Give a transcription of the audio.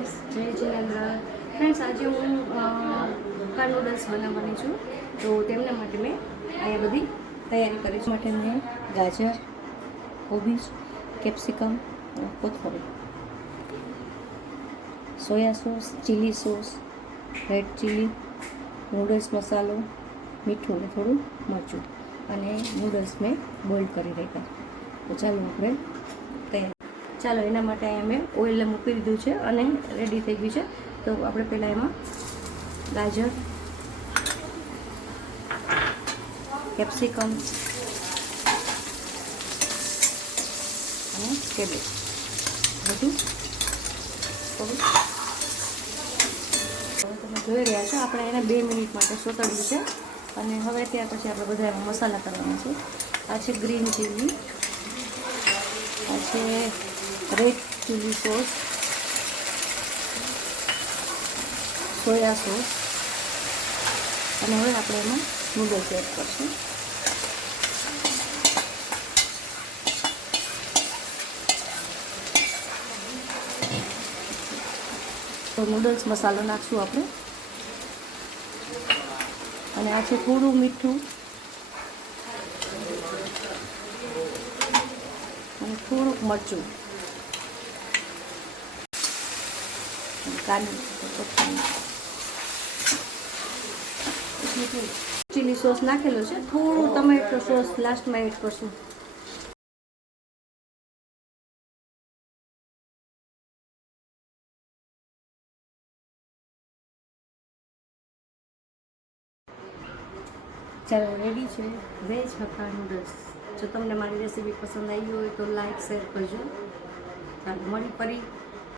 Friends, જય Jinendra friends. આજે હું હક્કા નૂડલ્સ બનાવવાની છું. તો તેમના માટે મેં અહીંયા બધી તૈયારી કરી છે. માટે મેં ગાજર, કોબીજ, કેપ્સિકમ, કોથમરી, soya sauce, chilli sauce, red chilli, noodles મસાલો, મીઠું ને થોડું મરચું અને નૂડલ્સ મેં બોઇલ કરી રાખ્યા. તો ચાલો આપણે ચાલો એના માટે અહીંયા મેં ઓઇલ મૂકી દીધું છે અને રેડી થઈ ગયું છે. તો આપણે પહેલાં એમાં ગાજર, કેપ્સિકમ અને કેબેજ બધું થોડું તમે જોઈ રહ્યા છો. આપણે એને 2 મિનિટ માટે સોતળ્યું છે અને હવે ત્યાર પછી આપણે બધા એમાં મસાલા કરવાના છે. આ છે ગ્રીન ચીલી, આ છે red chilli sauce, soya sauce અને હવે આપણે એમાં નૂડલ્સ એડ કરશું. તો નૂડલ્સ મસાલો નાખશું આપણે અને આ છે થોડું મીઠું અને થોડુંક મરચું, કાંદા, ચીલી સોસ નાખેલો છે. થોડું ટમેટો સોસ લાસ્ટમાં એડ કરશું. ચાલો રેડી છે વેજ હક્કા નૂડલ્સ. જો તમને મારી રેસીપી પસંદ આવી હોય તો લાઈક શેર કરજો. ચાલો મળી ફરી